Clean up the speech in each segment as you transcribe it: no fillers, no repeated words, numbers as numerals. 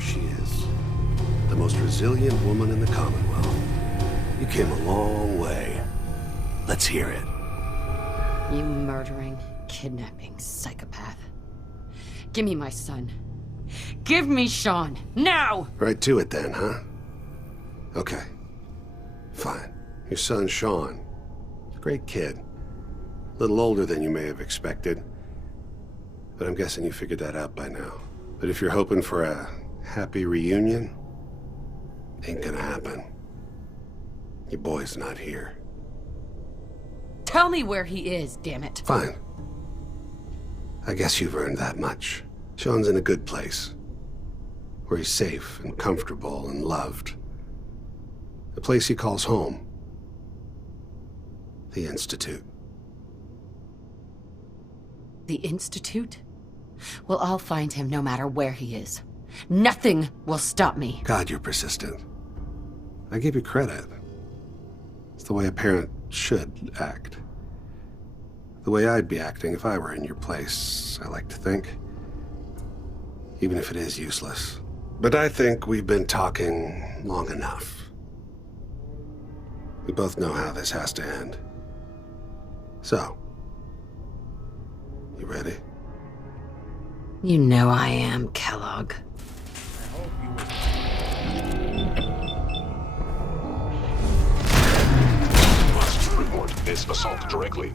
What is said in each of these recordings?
she is. The most resilient woman in the Commonwealth. You came a long way. Let's hear it. You murdering, kidnapping psychopath. Give me my son. Give me Sean, now! Right to it then, huh? Okay. Fine. Your son, Sean. Great kid. A little older than you may have expected. But I'm guessing you figured that out by now. But if you're hoping for a happy reunion, ain't gonna happen. Your boy's not here. Tell me where he is, damn it. Fine. I guess you've earned that much. Sean's in a good place. Where he's safe and comfortable and loved. A place he calls home. The Institute. The Institute? Well, I'll find him no matter where he is. Nothing will stop me. God, you're persistent. I give you credit. It's the way a parent should act. The way I'd be acting if I were in your place, I like to think. Even if it is useless. But I think we've been talking long enough. We both know how this has to end. So, you ready? You know I am, Kellogg. Must report this assault directly.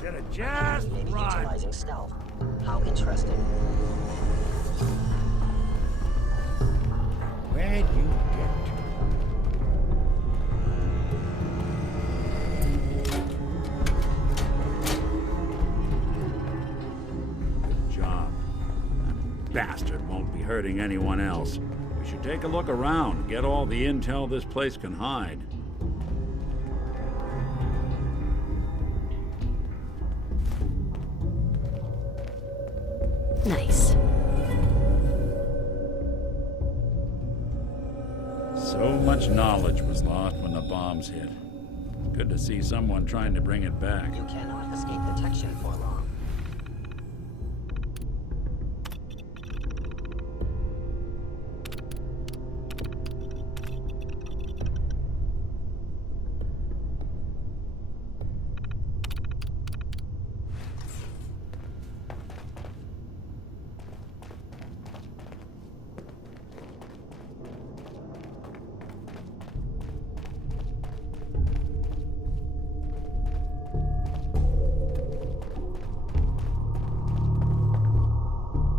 Should have just arrived. Utilizing stealth. How interesting. Where'd you get to? Good job. That bastard won't be hurting anyone else. We should take a look around, get all the intel this place can hide. Nice. So much knowledge was lost when the bombs hit. Good to see someone trying to bring it back. You cannot escape detection for long.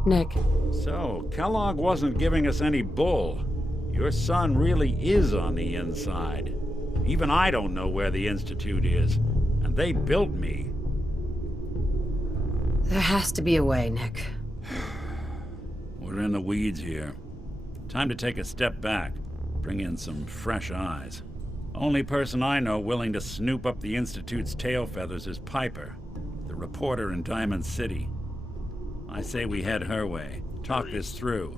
Nick, So, Kellogg wasn't giving us any bull. Your son really is on the inside. Even I don't know where the Institute is. And they built me. there has to be a way, Nick. We're in the weeds here. Time to take a step back. Bring in some fresh eyes. Only person I know willing to snoop up the Institute's tail feathers is Piper, the reporter in Diamond City. I say we head her way. Talk this through.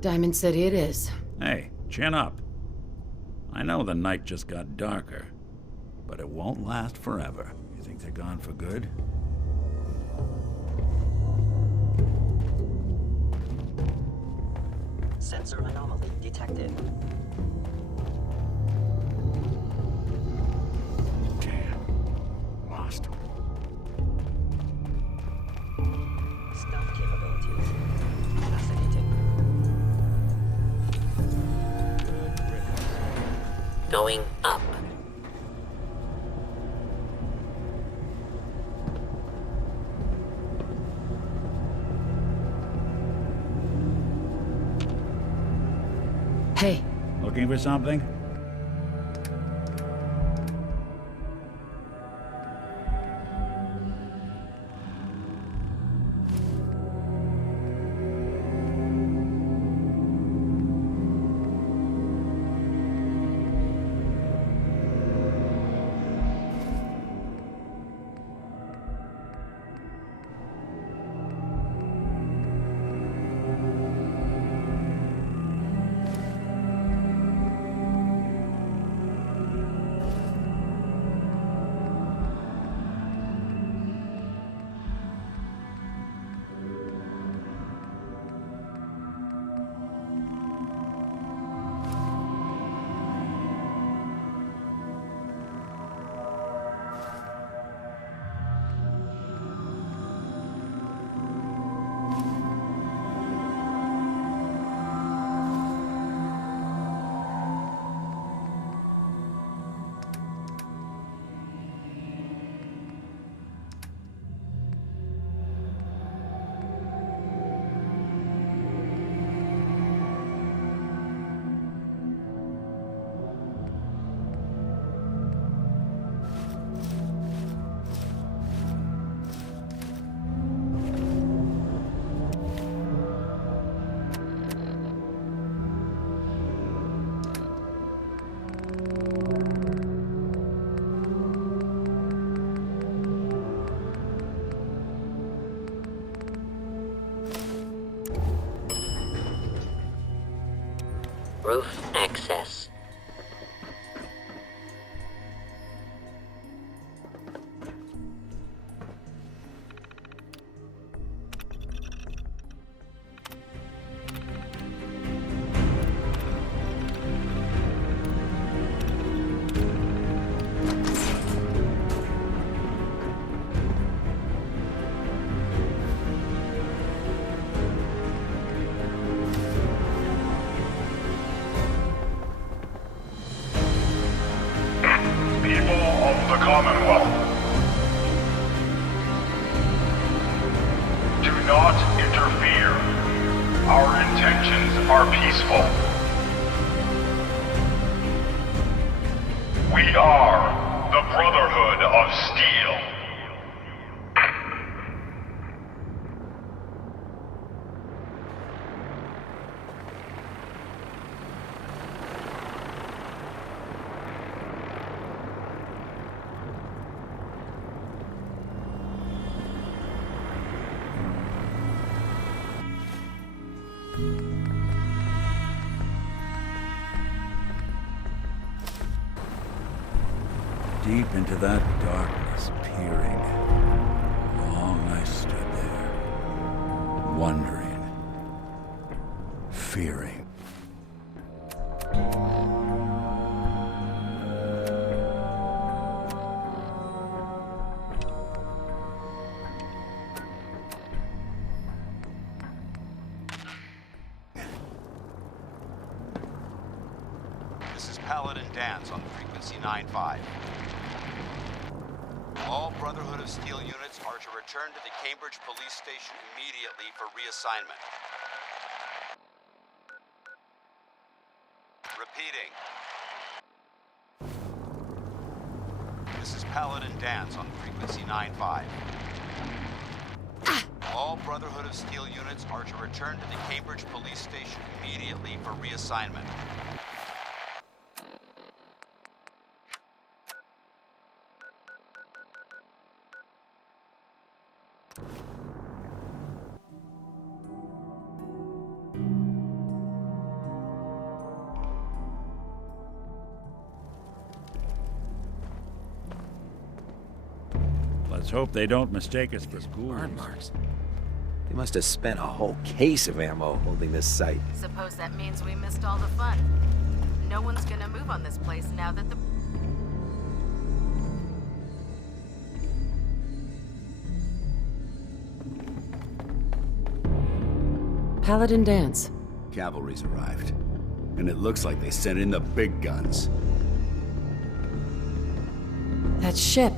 Diamond City it is. Hey, chin up. I know the night just got darker, but it won't last forever. You think they're gone for good? Sensor anomaly detected. Damn. Lost. Stealth capabilities. Fascinating. Going up. Hey, Looking for something? Roof access. People of the Commonwealth, do not interfere. Our intentions are peaceful. We are the Brotherhood of Steel. Deep into that darkness, peering. Long I stood there, wondering, fearing. This is Paladin Danz on frequency 9-5. All Brotherhood of Steel units are to return to the Cambridge Police Station immediately for reassignment. Repeating. This is Paladin Danz on frequency 9-5. All Brotherhood of Steel units are to return to the Cambridge Police Station immediately for reassignment. Let's hope they don't mistake us for ghouls. Burn marks. They must have spent a whole case of ammo holding this site. Suppose that means we missed all the fun. No one's gonna move on this place now that the... Paladin Danz. Cavalry's arrived. And it looks like they sent in the big guns. That ship.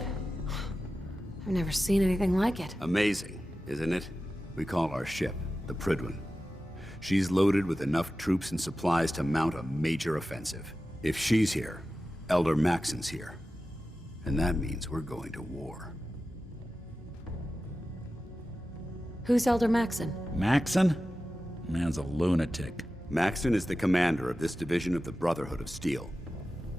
I've never seen anything like it. Amazing, isn't it? We call our ship the Prydwen. She's loaded with enough troops and supplies to mount a major offensive. If she's here, Elder Maxon's here. And that means we're going to war. Who's Elder Maxon? Maxon? Man's a lunatic. Maxon is the commander of this division of the Brotherhood of Steel.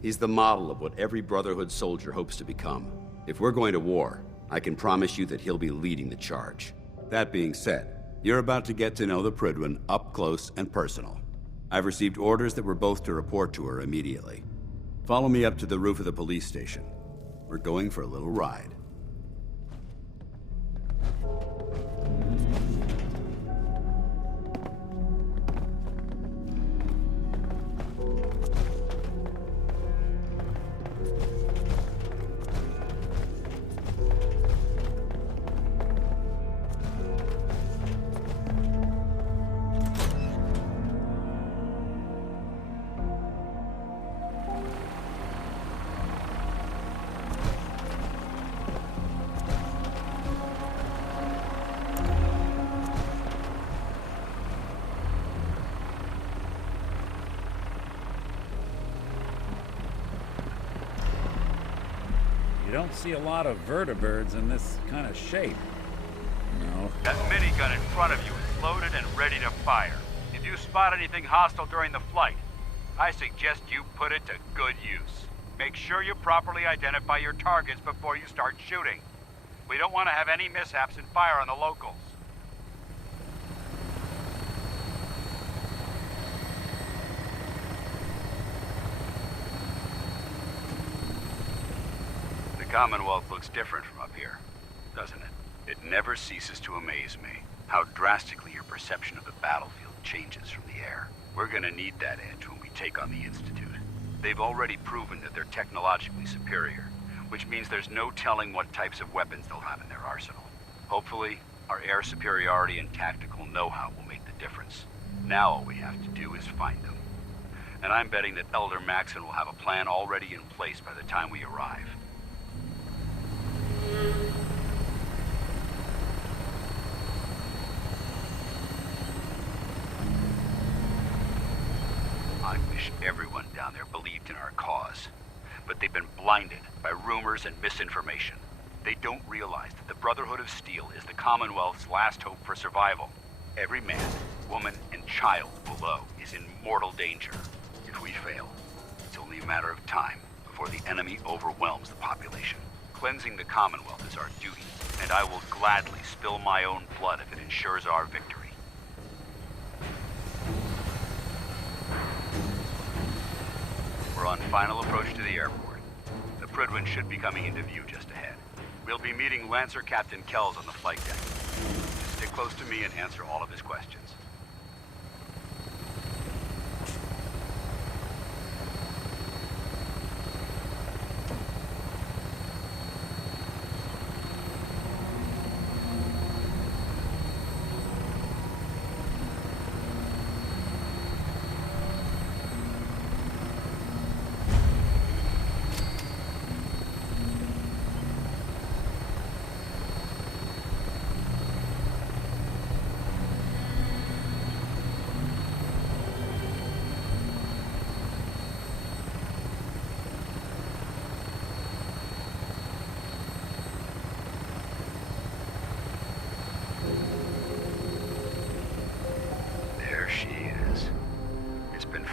He's the model of what every Brotherhood soldier hopes to become. If we're going to war, I can promise you that he'll be leading the charge. That being said, you're about to get to know the Prydwen up close and personal. I've received orders that we're both to report to her immediately. Follow me up to the roof of the police station. We're going for a little ride. You don't see a lot of vertibirds in this kind of shape. No. That minigun in front of you is loaded and ready to fire. If you spot anything hostile during the flight, I suggest you put it to good use. Make sure you properly identify your targets before you start shooting. We don't want to have any mishaps and fire on the locals. Commonwealth looks different from up here, doesn't it? It never ceases to amaze me how drastically your perception of the battlefield changes from the air. We're gonna need that edge when we take on the Institute. They've already proven that they're technologically superior, which means there's no telling what types of weapons they'll have in their arsenal. Hopefully, our air superiority and tactical know-how will make the difference. Now all we have to do is find them. And I'm betting that Elder Maxson will have a plan already in place by the time we arrive. I wish everyone down there believed in our cause. But they've been blinded by rumors and misinformation. They don't realize that the Brotherhood of Steel is the Commonwealth's last hope for survival. Every man, woman, and child below is in mortal danger. If we fail, it's only a matter of time before the enemy overwhelms the population. Cleansing the Commonwealth is our duty, and I will gladly spill my own blood if it ensures our victory. We're on final approach to the airport. The Prydwen should be coming into view just ahead. We'll be meeting Lancer Captain Kells on the flight deck. Just stick close to me and answer all of his questions.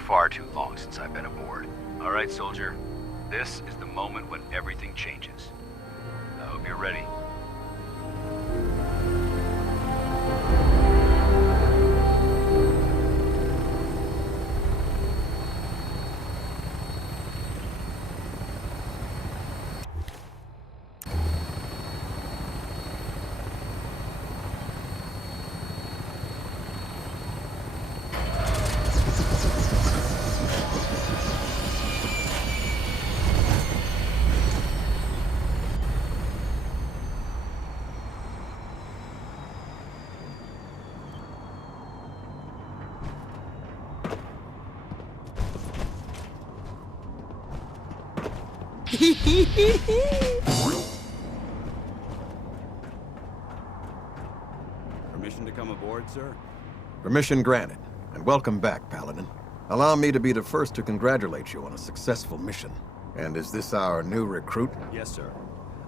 Far too long since I've been aboard. All right, soldier. This is the moment when everything changes. I hope you're ready. Permission to come aboard, sir? Permission granted, and welcome back, Paladin. Allow me to be the first to congratulate you on a successful mission. And is this our new recruit? Yes, sir.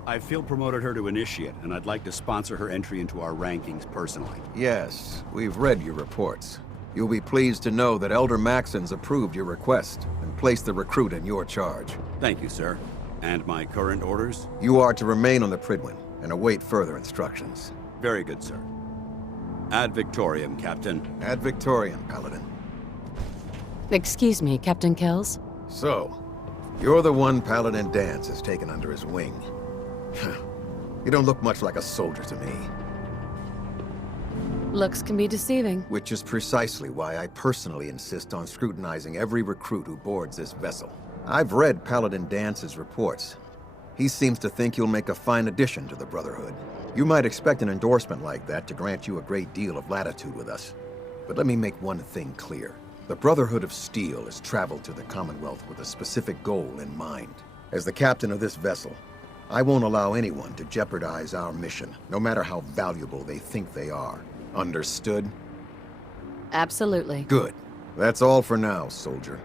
I feel promoted her to initiate, and I'd like to sponsor her entry into our rankings personally. Yes, we've read your reports. You'll be pleased to know that Elder Maxson's approved your request and placed the recruit in your charge. Thank you, sir. And my current orders? You are to remain on the Prydwen and await further instructions. Very good, sir. Ad Victoriam, Captain. Ad Victoriam, Paladin. Excuse me, Captain Kells? So, you're the one Paladin Danse has taken under his wing. You don't look much like a soldier to me. Looks can be deceiving. Which is precisely why I personally insist on scrutinizing every recruit who boards this vessel. I've read Paladin Dance's reports. He seems to think you'll make a fine addition to the Brotherhood. You might expect an endorsement like that to grant you a great deal of latitude with us. But let me make one thing clear. The Brotherhood of Steel has traveled to the Commonwealth with a specific goal in mind. As the captain of this vessel, I won't allow anyone to jeopardize our mission, no matter how valuable they think they are. Understood? Absolutely. Good. That's all for now, soldier.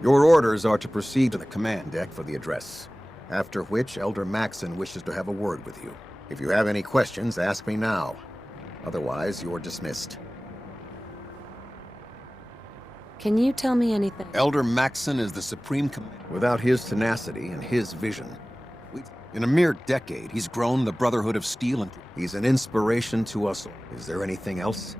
Your orders are to proceed to the command deck for the address, after which Elder Maxson wishes to have a word with you. If you have any questions, ask me now. Otherwise, you're dismissed. Can you tell me anything? Elder Maxson is the supreme commander. Without his tenacity and his vision, in a mere decade, he's grown the Brotherhood of Steel, and he's an inspiration to us. Is there anything else?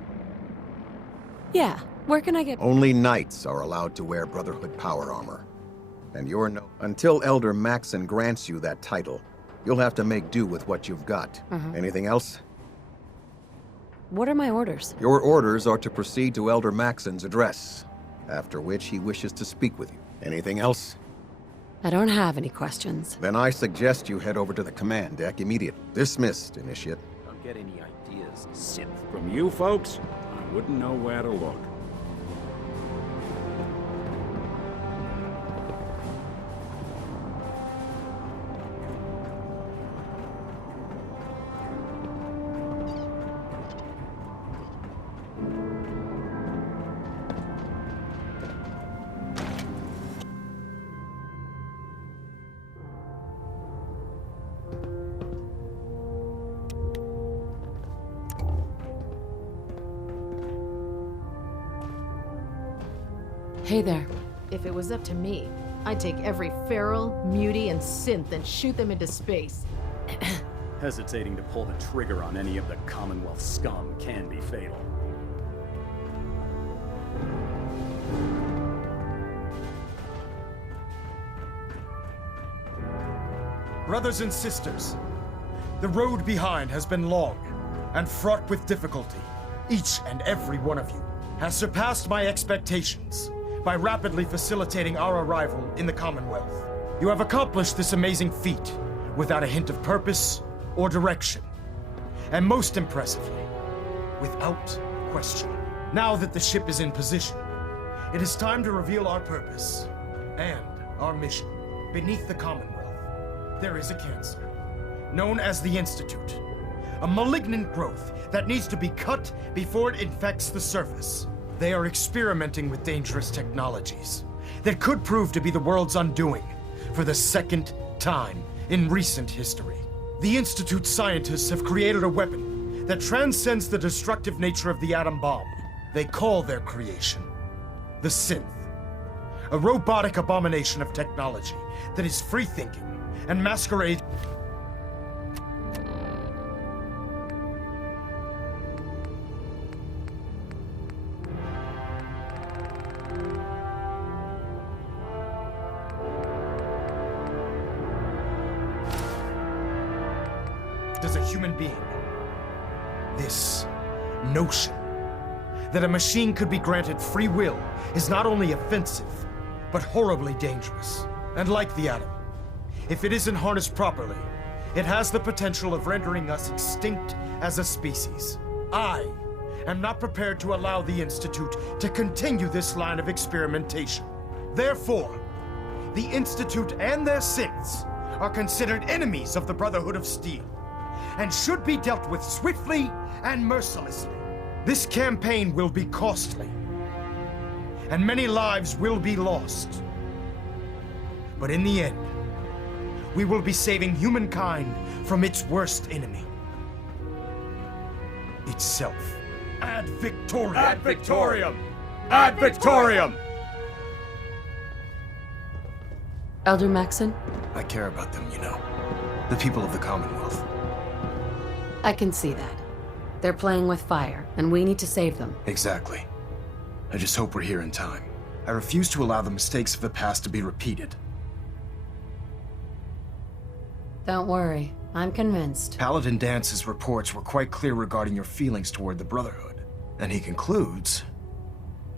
Yeah. Where can I get... Only knights are allowed to wear Brotherhood power armor. And you're no... Until Elder Maxson grants you that title, You'll have to make do with what you've got. Anything else? What are my orders? Your orders are to proceed to Elder Maxon's address, after which he wishes to speak with you. Anything else? I don't have any questions. Then I suggest you head over to the command deck immediately. Dismissed, Initiate. Don't get any ideas, synth. From you folks, I wouldn't know where to look. Hey there. If it was up to me, I'd take every feral, mutie, and synth and shoot them into space. Hesitating to pull the trigger on any of the Commonwealth scum can be fatal. Brothers and sisters, the road behind has been long and fraught with difficulty. Each and every one of you has surpassed my expectations by rapidly facilitating our arrival in the Commonwealth. You have accomplished this amazing feat without a hint of purpose or direction, and most impressively, without question. Now that the ship is in position, it is time to reveal our purpose and our mission. Beneath the Commonwealth, there is a cancer, known as the Institute, a malignant growth that needs to be cut before it infects the surface. They are experimenting with dangerous technologies that could prove to be the world's undoing for the second time in recent history. The Institute's scientists have created a weapon that transcends the destructive nature of the atom bomb. They call their creation the Synth, a robotic abomination of technology that is free-thinking and masquerades as a human being. This notion that a machine could be granted free will is not only offensive, but horribly dangerous. And like the atom, if it isn't harnessed properly, it has the potential of rendering us extinct as a species. I am not prepared to allow the Institute to continue this line of experimentation. Therefore, the Institute and their synths are considered enemies of the Brotherhood of Steel, and should be dealt with swiftly and mercilessly. This campaign will be costly, and many lives will be lost. But in the end, we will be saving humankind from its worst enemy. Itself. Ad Victoriam! Ad Victoriam! Ad Victoriam! Elder Maxon? I care about them, you know. The people of the Commonwealth. I can see that. They're playing with fire, and we need to save them. Exactly. I just hope we're here in time. I refuse to allow the mistakes of the past to be repeated. Don't worry. I'm convinced. Paladin Dance's reports were quite clear regarding your feelings toward the Brotherhood. And he concludes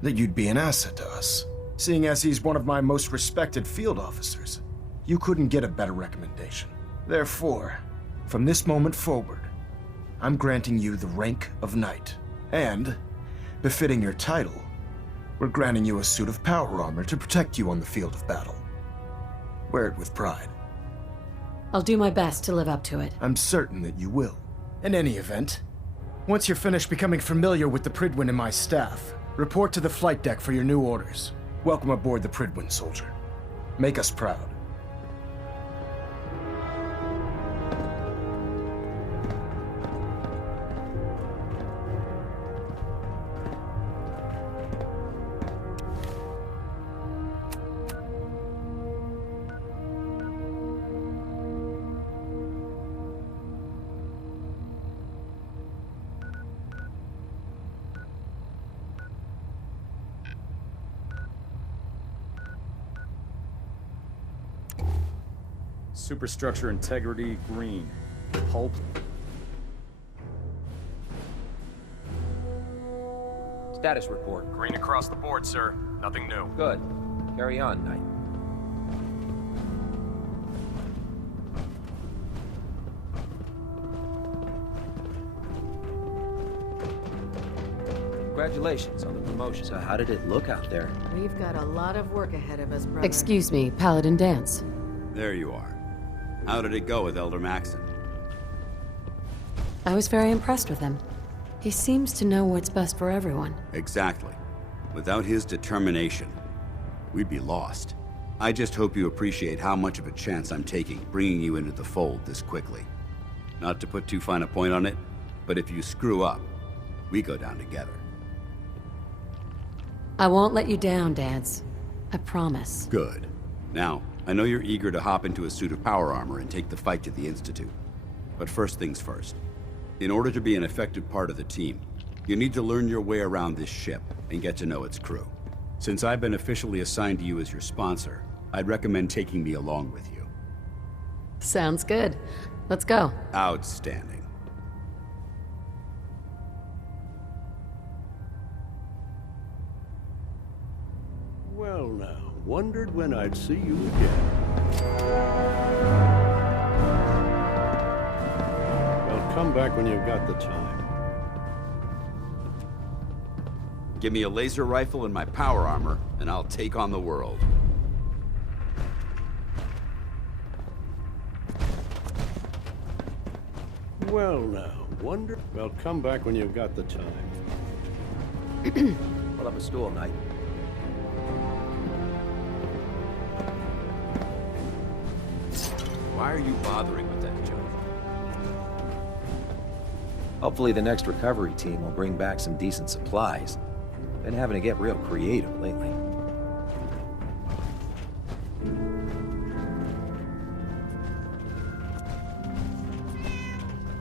that you'd be an asset to us. Seeing as he's one of my most respected field officers, you couldn't get a better recommendation. Therefore, from this moment forward, I'm granting you the rank of Knight. And, befitting your title, we're granting you a suit of power armor to protect you on the field of battle. Wear it with pride. I'll do my best to live up to it. I'm certain that you will. In any event, once you're finished becoming familiar with the Prydwen and my staff, report to the flight deck for your new orders. Welcome aboard the Prydwen, soldier. Make us proud. Superstructure integrity, green. Pulp. Status report. Green across the board, sir. Nothing new. Good. Carry on, Knight. Congratulations on the promotion. So how did it look out there? We've got a lot of work ahead of us, brother. Excuse me, Paladin Dance. There you are. How did it go with Elder Maxon? I was very impressed with him. He seems to know what's best for everyone. Exactly. Without his determination, we'd be lost. I just hope you appreciate how much of a chance I'm taking bringing you into the fold this quickly. Not to put too fine a point on it, but if you screw up, we go down together. I won't let you down, Dance. I promise. Good. Now, I know you're eager to hop into a suit of power armor and take the fight to the Institute. But first things first. In order to be an effective part of the team, you need to learn your way around this ship and get to know its crew. Since I've been officially assigned to you as your sponsor, I'd recommend taking me along with you. Sounds good. Let's go. Outstanding. Well now, wondered when I'd see you again. Well, come back when you've got the time. Give me a laser rifle and my power armor, and I'll take on the world. Well now, wonder... Well, come back when you've got the time. Pull up a stool, Knight. Why are you bothering with that joke? Hopefully the next recovery team will bring back some decent supplies. Been having to get real creative lately.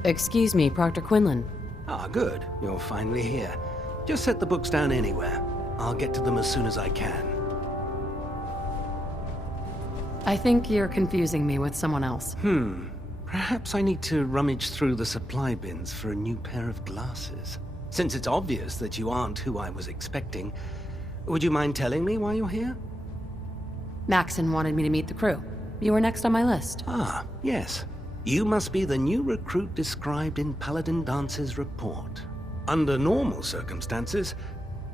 Excuse me, Proctor Quinlan. Ah, good. You're finally here. Just set the books down anywhere. I'll get to them as soon as I can. I think you're confusing me with someone else. Perhaps I need to rummage through the supply bins for a new pair of glasses. Since it's obvious that you aren't who I was expecting, would you mind telling me why you're here? Maxon wanted me to meet the crew. You were next on my list. Ah, yes. You must be the new recruit described in Paladin Dance's report. Under normal circumstances,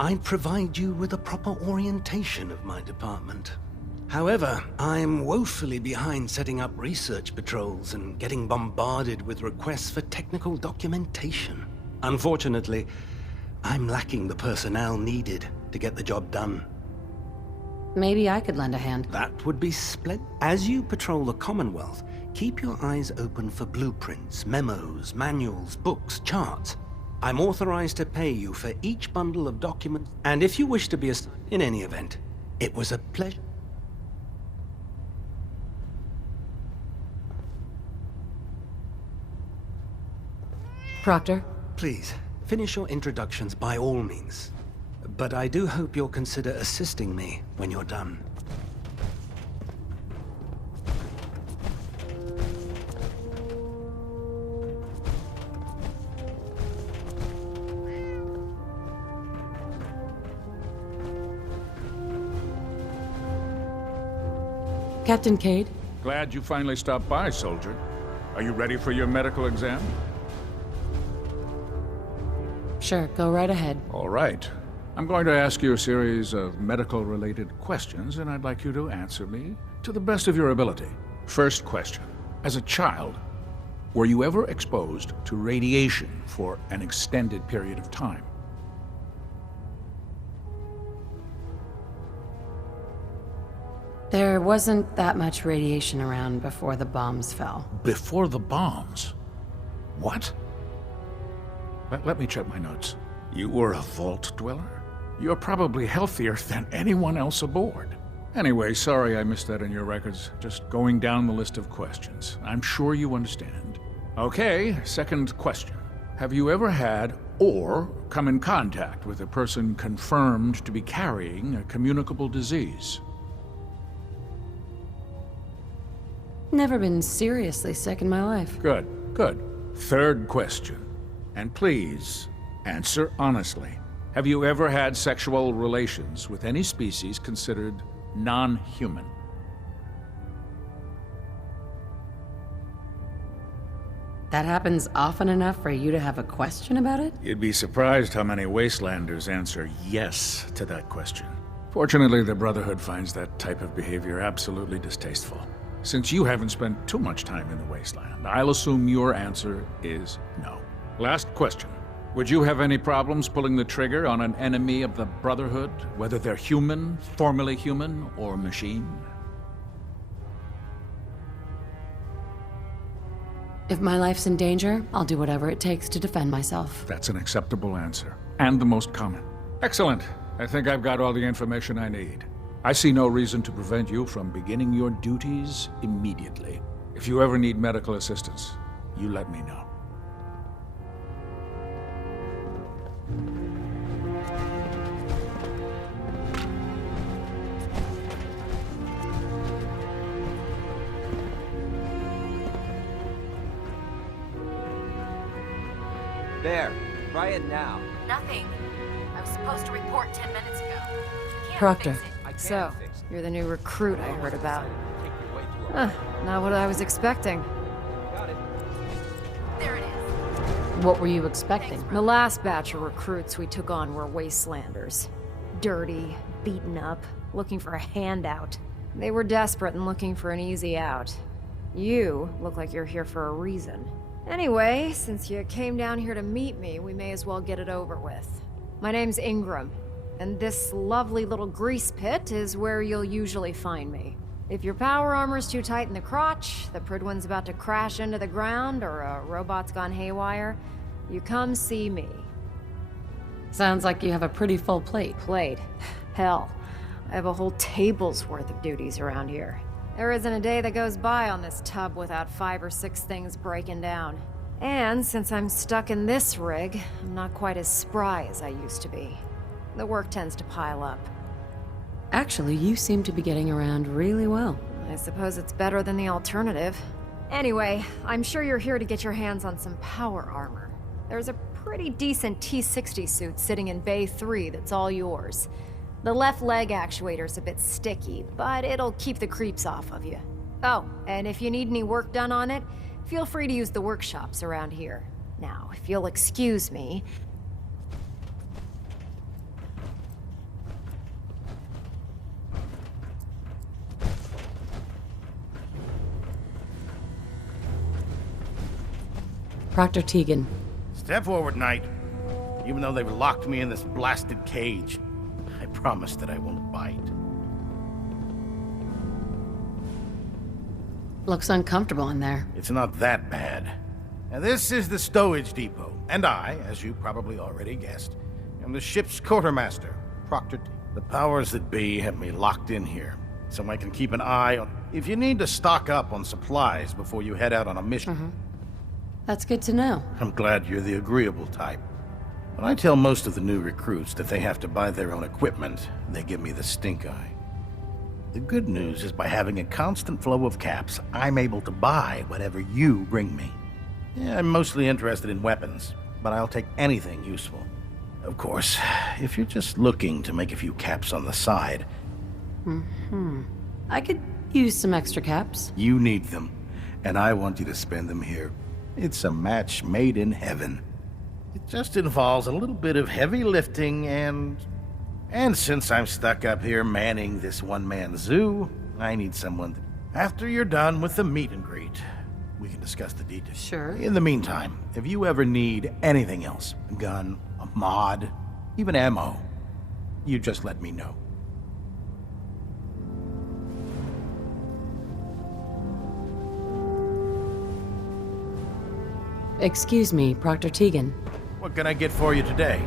I'd provide you with a proper orientation of my department. However, I'm woefully behind setting up research patrols and getting bombarded with requests for technical documentation. Unfortunately, I'm lacking the personnel needed to get the job done. Maybe I could lend a hand. That would be splendid. As you patrol the Commonwealth, keep your eyes open for blueprints, memos, manuals, books, charts. I'm authorized to pay you for each bundle of documents, and if you wish to be assigned in any event, it was a pleasure. Proctor? Please, finish your introductions by all means. But I do hope you'll consider assisting me when you're done. Captain Cade? Glad you finally stopped by, soldier. Are you ready for your medical exam? Sure, go right ahead. All right. I'm going to ask you a series of medical-related questions, and I'd like you to answer me to the best of your ability. First question. As a child, were you ever exposed to radiation for an extended period of time? There wasn't that much radiation around before the bombs fell. Before the bombs? What? Let me check my notes. You were a vault dweller? You're probably healthier than anyone else aboard. Anyway, sorry I missed that in your records. Just going down the list of questions. I'm sure you understand. Okay, second question. Have you ever had or come in contact with a person confirmed to be carrying a communicable disease? Never been seriously sick in my life. Good, good. Third question. And please, answer honestly. Have you ever had sexual relations with any species considered non-human? That happens often enough for you to have a question about it? You'd be surprised how many Wastelanders answer yes to that question. Fortunately, the Brotherhood finds that type of behavior absolutely distasteful. Since you haven't spent too much time in the Wasteland, I'll assume your answer is no. Last question. Would you have any problems pulling the trigger on an enemy of the Brotherhood, whether they're human, formerly human, or machine? If my life's in danger, I'll do whatever it takes to defend myself. That's an acceptable answer, and the most common. Excellent. I think I've got all the information I need. I see no reason to prevent you from beginning your duties immediately. If you ever need medical assistance, you let me know. There, try it now. Nothing. I was supposed to report 10 minutes ago. Can't Proctor. fix it. So, you're the new recruit I heard about. Not what I was expecting. There it is. What were you expecting? The last batch of recruits we took on were Wastelanders. Dirty, beaten up, looking for a handout. They were desperate and looking for an easy out. You look like you're here for a reason. Anyway, since you came down here to meet me, we may as well get it over with. My name's Ingram, and this lovely little grease pit is where you'll usually find me. If your power armor's too tight in the crotch, the Pridwin's about to crash into the ground, or a robot's gone haywire, you come see me. Sounds like you have a pretty full plate. Plate? Hell, I have a whole table's worth of duties around here. There isn't a day that goes by on this tub without 5 or 6 things breaking down. And since I'm stuck in this rig, I'm not quite as spry as I used to be. The work tends to pile up. Actually, you seem to be getting around really well. I suppose it's better than the alternative. Anyway, I'm sure you're here to get your hands on some power armor. There's a pretty decent T-60 suit sitting in Bay 3 that's all yours. The left leg actuator's a bit sticky, but it'll keep the creeps off of you. Oh, and if you need any work done on it, feel free to use the workshops around here. Now, if you'll excuse me... Proctor Tegan. Step forward, Knight. Even though they've locked me in this blasted cage, I promise that I won't bite. Looks uncomfortable in there. It's not that bad. Now, this is the stowage depot, and I, as you probably already guessed, am the ship's quartermaster, Proctor. The powers that be have me locked in here, so I can keep an eye on... If you need to stock up on supplies before you head out on a mission... That's good to know. I'm glad you're the agreeable type. When I tell most of the new recruits that they have to buy their own equipment, they give me the stink eye. The good news is by having a constant flow of caps, I'm able to buy whatever you bring me. Yeah, I'm mostly interested in weapons, but I'll take anything useful. Of course, if you're just looking to make a few caps on the side... I could use some extra caps. You need them, and I want you to spend them here. It's a match made in heaven. It just involves a little bit of heavy lifting and since I'm stuck up here manning this one-man zoo, I need someone After you're done with the meet and greet, we can discuss the details. Sure. In the meantime, if you ever need anything else, a gun, a mod, even ammo, you just let me know. Excuse me, Proctor Tegan. What can I get for you today?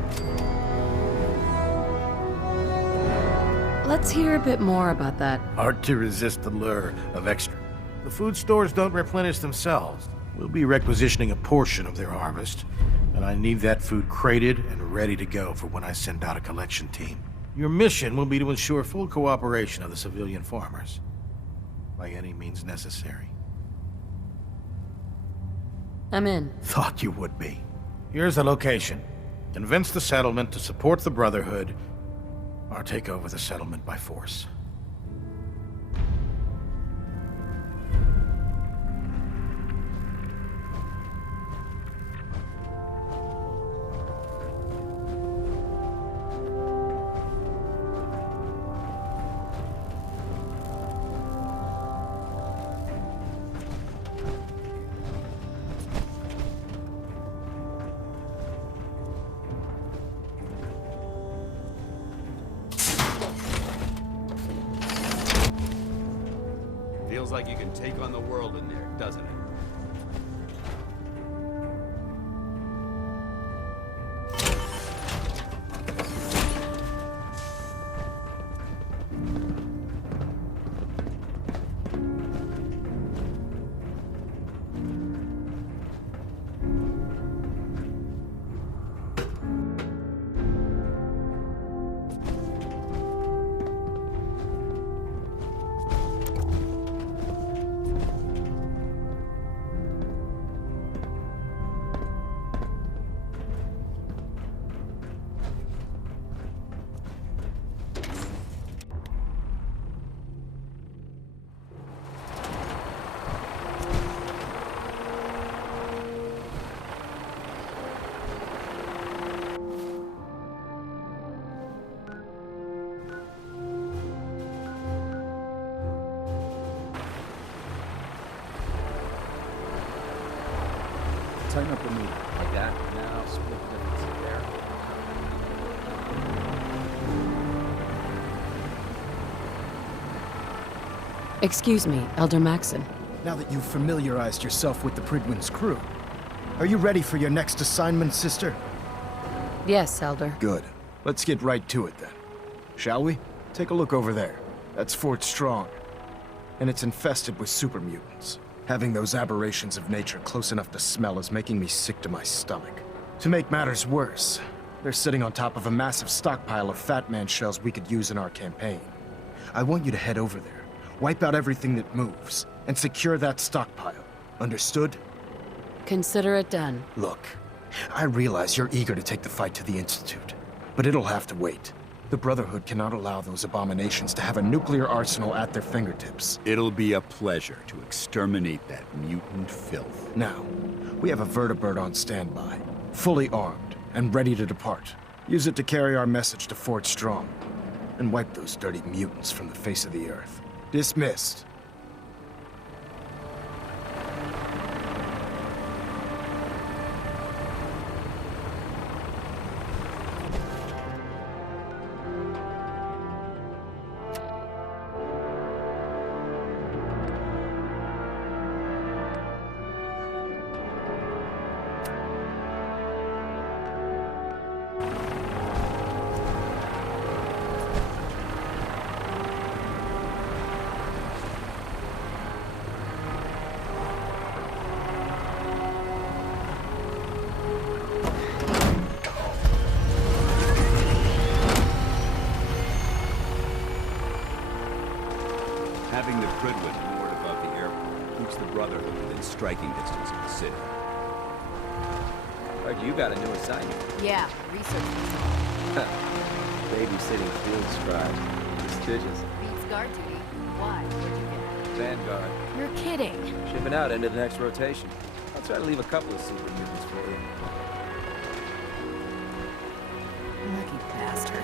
Let's hear a bit more about that. Hard to resist the lure of extra. The food stores don't replenish themselves. We'll be requisitioning a portion of their harvest, and I need that food crated and ready to go for when I send out a collection team. Your mission will be to ensure full cooperation of the civilian farmers, by any means necessary. I'm in. Thought you would be. Here's the location. Convince the settlement to support the Brotherhood, or take over the settlement by force. Feels like you can take on the world in there, doesn't it? Tighten up the meter. Like that. Now split the difference there. Excuse me, Elder Maxon. Now that you've familiarized yourself with the Prydwen's crew, are you ready for your next assignment, sister? Yes, Elder. Good. Let's get right to it then. Shall we? Take a look over there. That's Fort Strong. And it's infested with super mutants. Having those aberrations of nature close enough to smell is making me sick to my stomach. To make matters worse, they're sitting on top of a massive stockpile of Fat Man shells we could use in our campaign. I want you to head over there, wipe out everything that moves, and secure that stockpile. Understood? Consider it done. Look, I realize you're eager to take the fight to the Institute, but it'll have to wait. The Brotherhood cannot allow those abominations to have a nuclear arsenal at their fingertips. It'll be a pleasure to exterminate that mutant filth. Now, we have a vertibird on standby, fully armed and ready to depart. Use it to carry our message to Fort Strong, and wipe those dirty mutants from the face of the earth. Dismissed. Having the Prydwen moored above the airport keeps the Brotherhood within striking distance of the city. Heard you got a new assignment. Yeah, research. Babysitting field scribes. Prestigious. Beats guard duty. Why? Where'd you get it? Vanguard. You're kidding. Shipping out into the next rotation. I'll try to leave a couple of super mutants for you. Lucky bastard.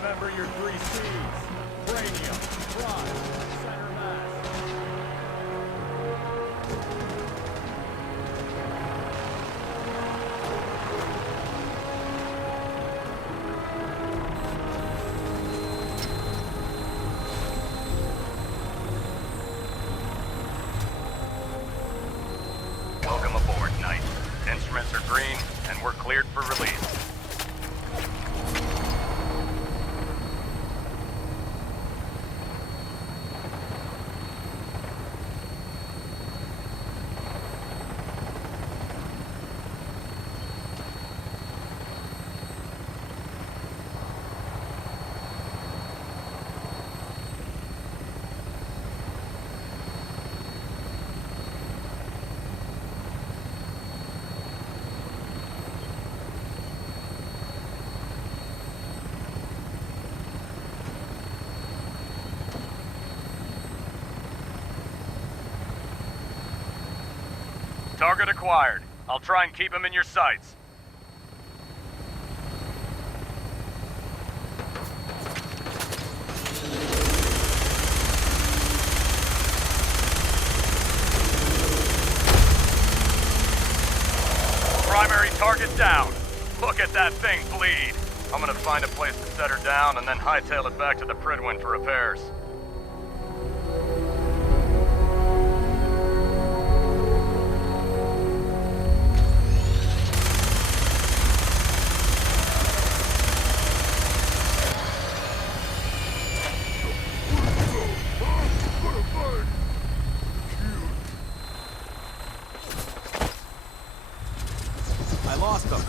Remember your 3 C's. Brain Vibranium, Prime, center mass. Welcome aboard, Knight. Instruments are green, and we're cleared for release. Target acquired. I'll try and keep him in your sights. Primary target down. Look at that thing bleed. I'm gonna find a place to set her down and then hightail it back to the Prydwen for repairs. I lost them.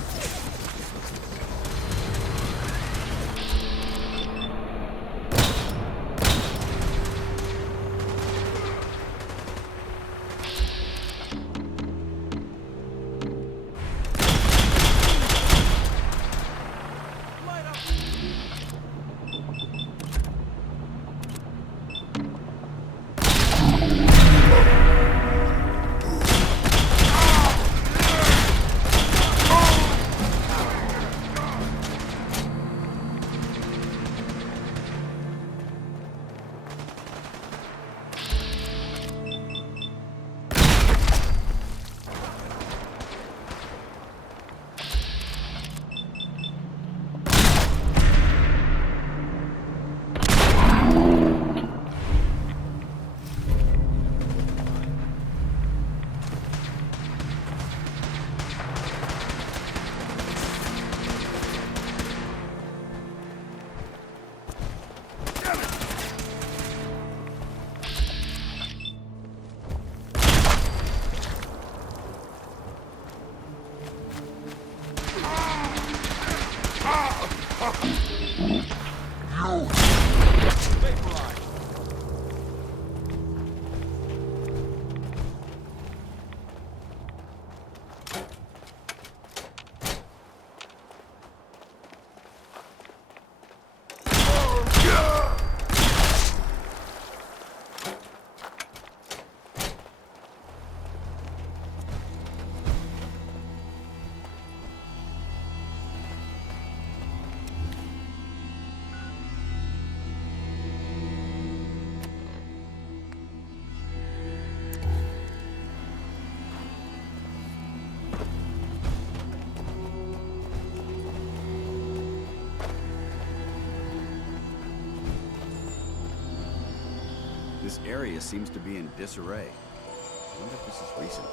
This area seems to be in disarray. I wonder if this is recent.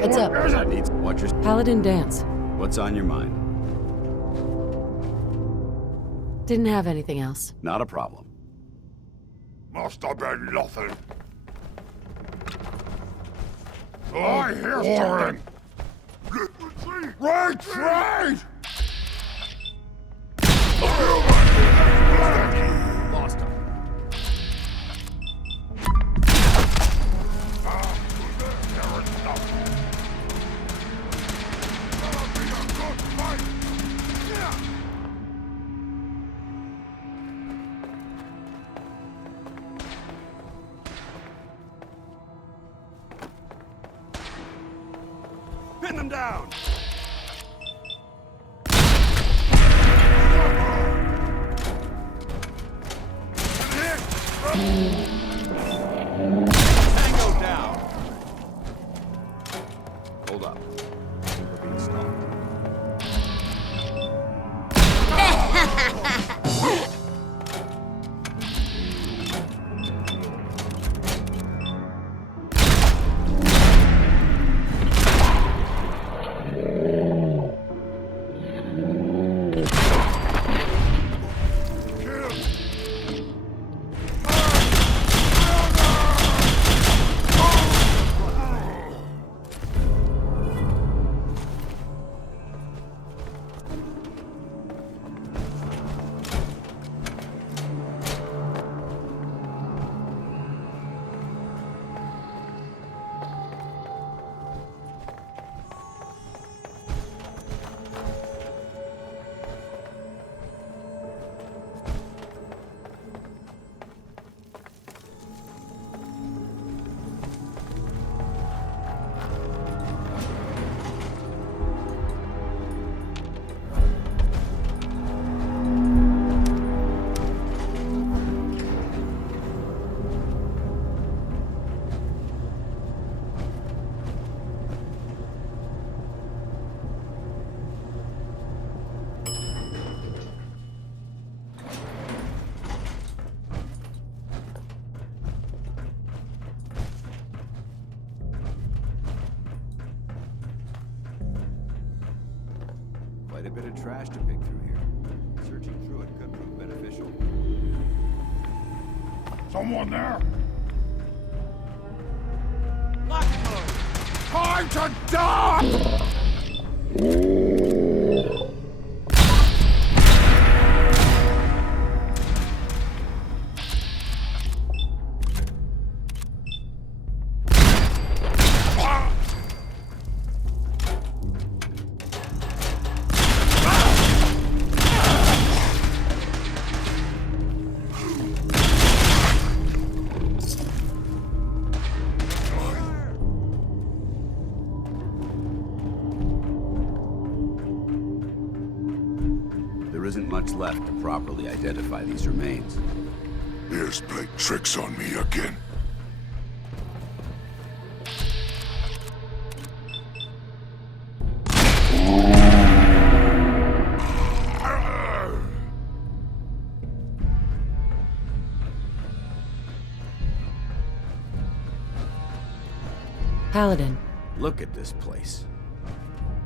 What's up? Watch your... Paladin Danse. What's on your mind? Didn't have anything else. Not a problem. Must have been nothing. I hear something. Retreat! Lost him. Pin them down! Tango down! Hold up. We're being stalked. Quite a bit of trash to pick through here. Searching through it could prove beneficial. Someone there? Time to die! There isn't much left to properly identify these remains. Here's played tricks on me again. Paladin. Look at this place.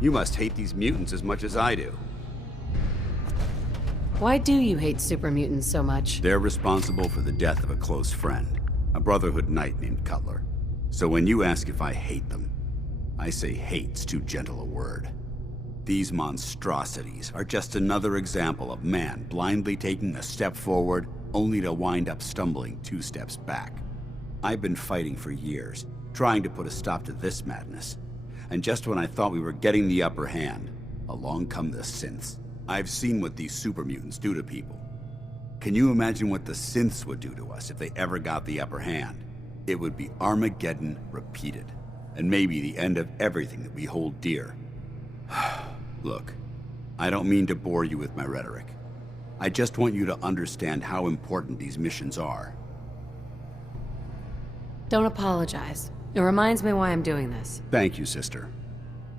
You must hate these mutants as much as I do. Why do you hate super mutants so much? They're responsible for the death of a close friend, a Brotherhood knight named Cutler. So when you ask if I hate them, I say hate's too gentle a word. These monstrosities are just another example of man blindly taking a step forward, only to wind up stumbling 2 steps back. I've been fighting for years, trying to put a stop to this madness. And just when I thought we were getting the upper hand, along come the synths. I've seen what these super mutants do to people. Can you imagine what the synths would do to us if they ever got the upper hand? It would be Armageddon repeated, and maybe the end of everything that we hold dear. Look, I don't mean to bore you with my rhetoric. I just want you to understand how important these missions are. Don't apologize. It reminds me why I'm doing this. Thank you, sister.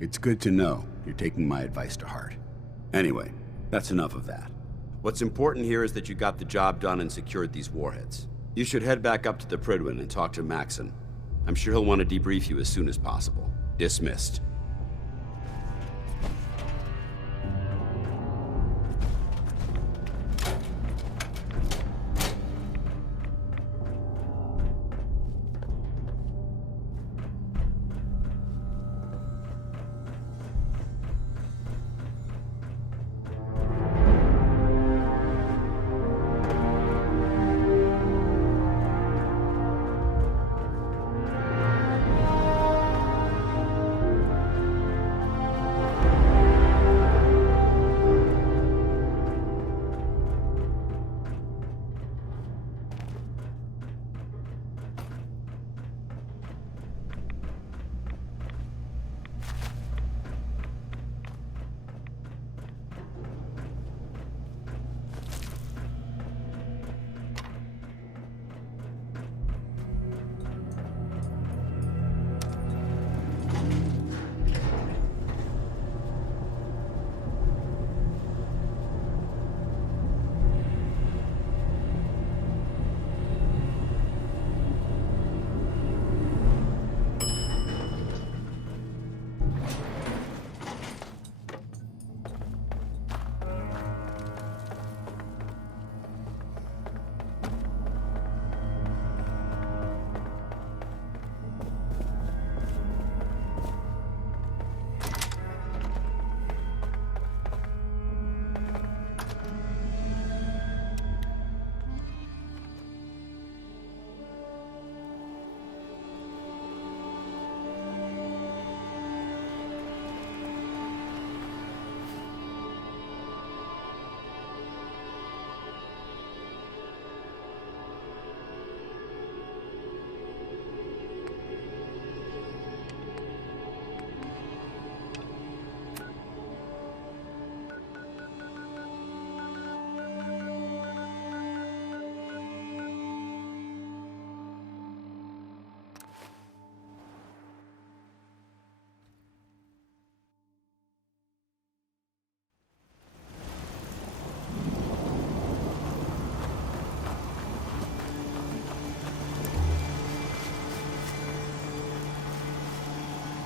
It's good to know you're taking my advice to heart. Anyway, that's enough of that. What's important here is that you got the job done and secured these warheads. You should head back up to the Prydwen and talk to Maxon. I'm sure he'll want to debrief you as soon as possible. Dismissed.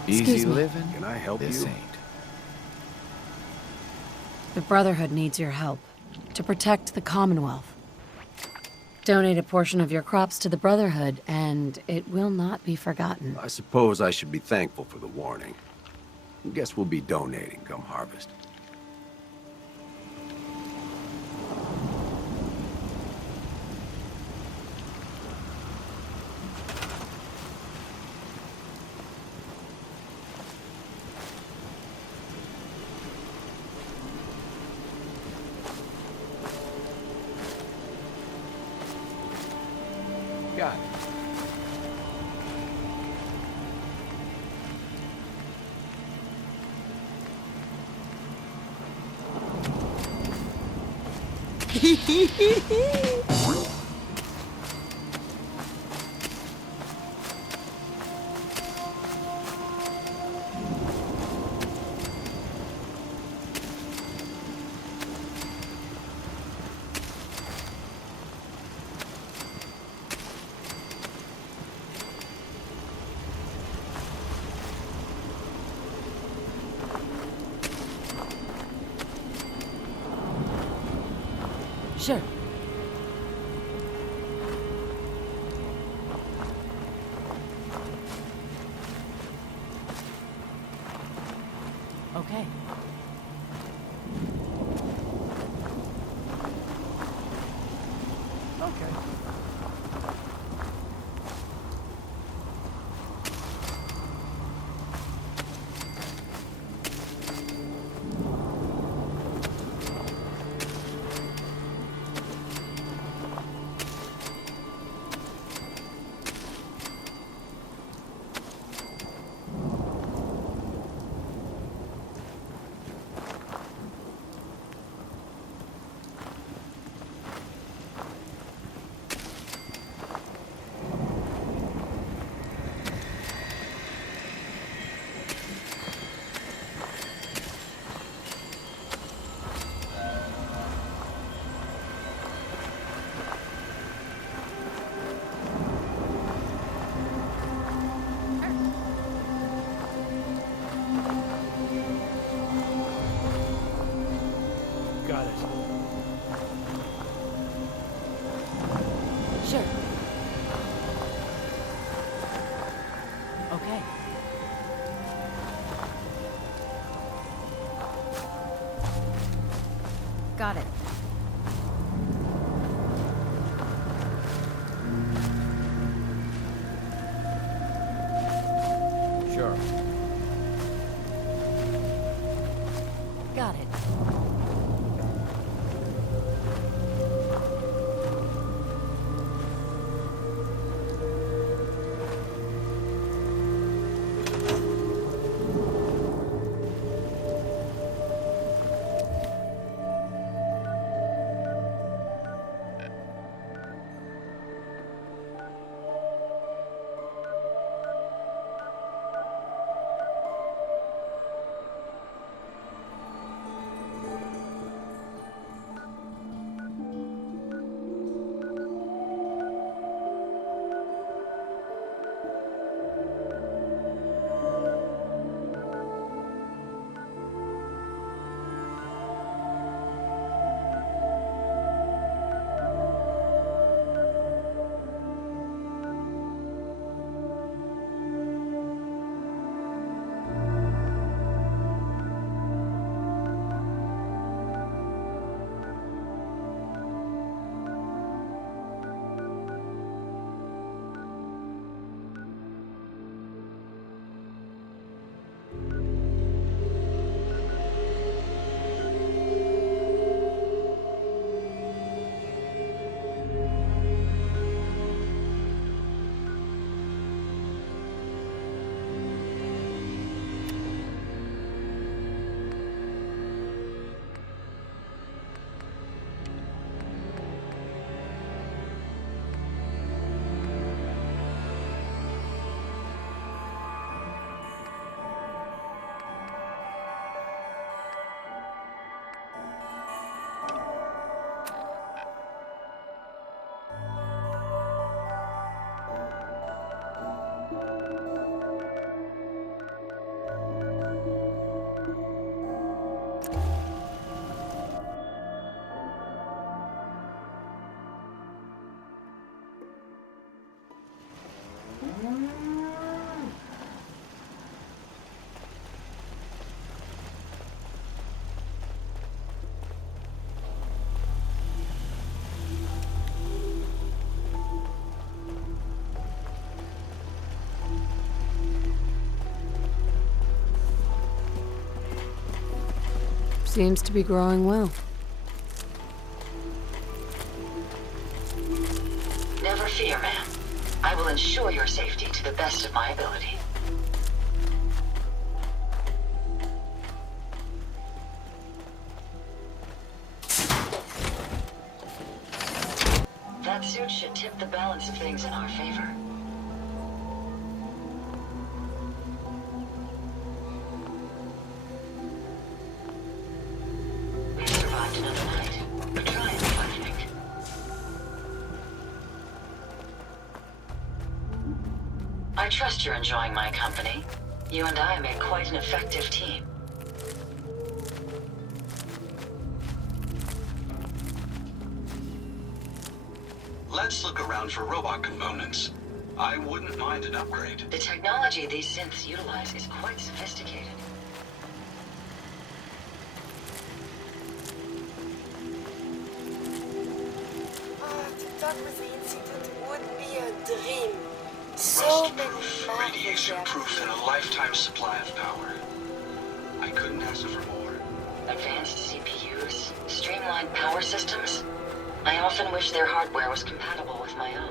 Excuse me. living? Can I help This you? ain't. The Brotherhood needs your help to protect the Commonwealth. Donate a portion of your crops to the Brotherhood, and it will not be forgotten. I suppose I should be thankful for the warning. Guess we'll be donating come harvest. Got it. Sure. Okay. Okay. Got it. Sure. Okay. Got it. Sure. Got it. Seems to be growing well. Never fear, ma'am. I will ensure your safety to the best of my ability. That suit should tip the balance of things in our favor. We've survived another night. A triumph, I think. I trust you're enjoying my company. You and I make quite an effective team. Let's look around for robot components. I wouldn't mind an upgrade. The technology these synths utilize is quite sophisticated. To talk with the Institute would be a dream. So many Radiation proof and a lifetime supply of power. I couldn't ask for more. Advanced CPUs, streamlined power systems. I often wish their hardware was compatible with my own.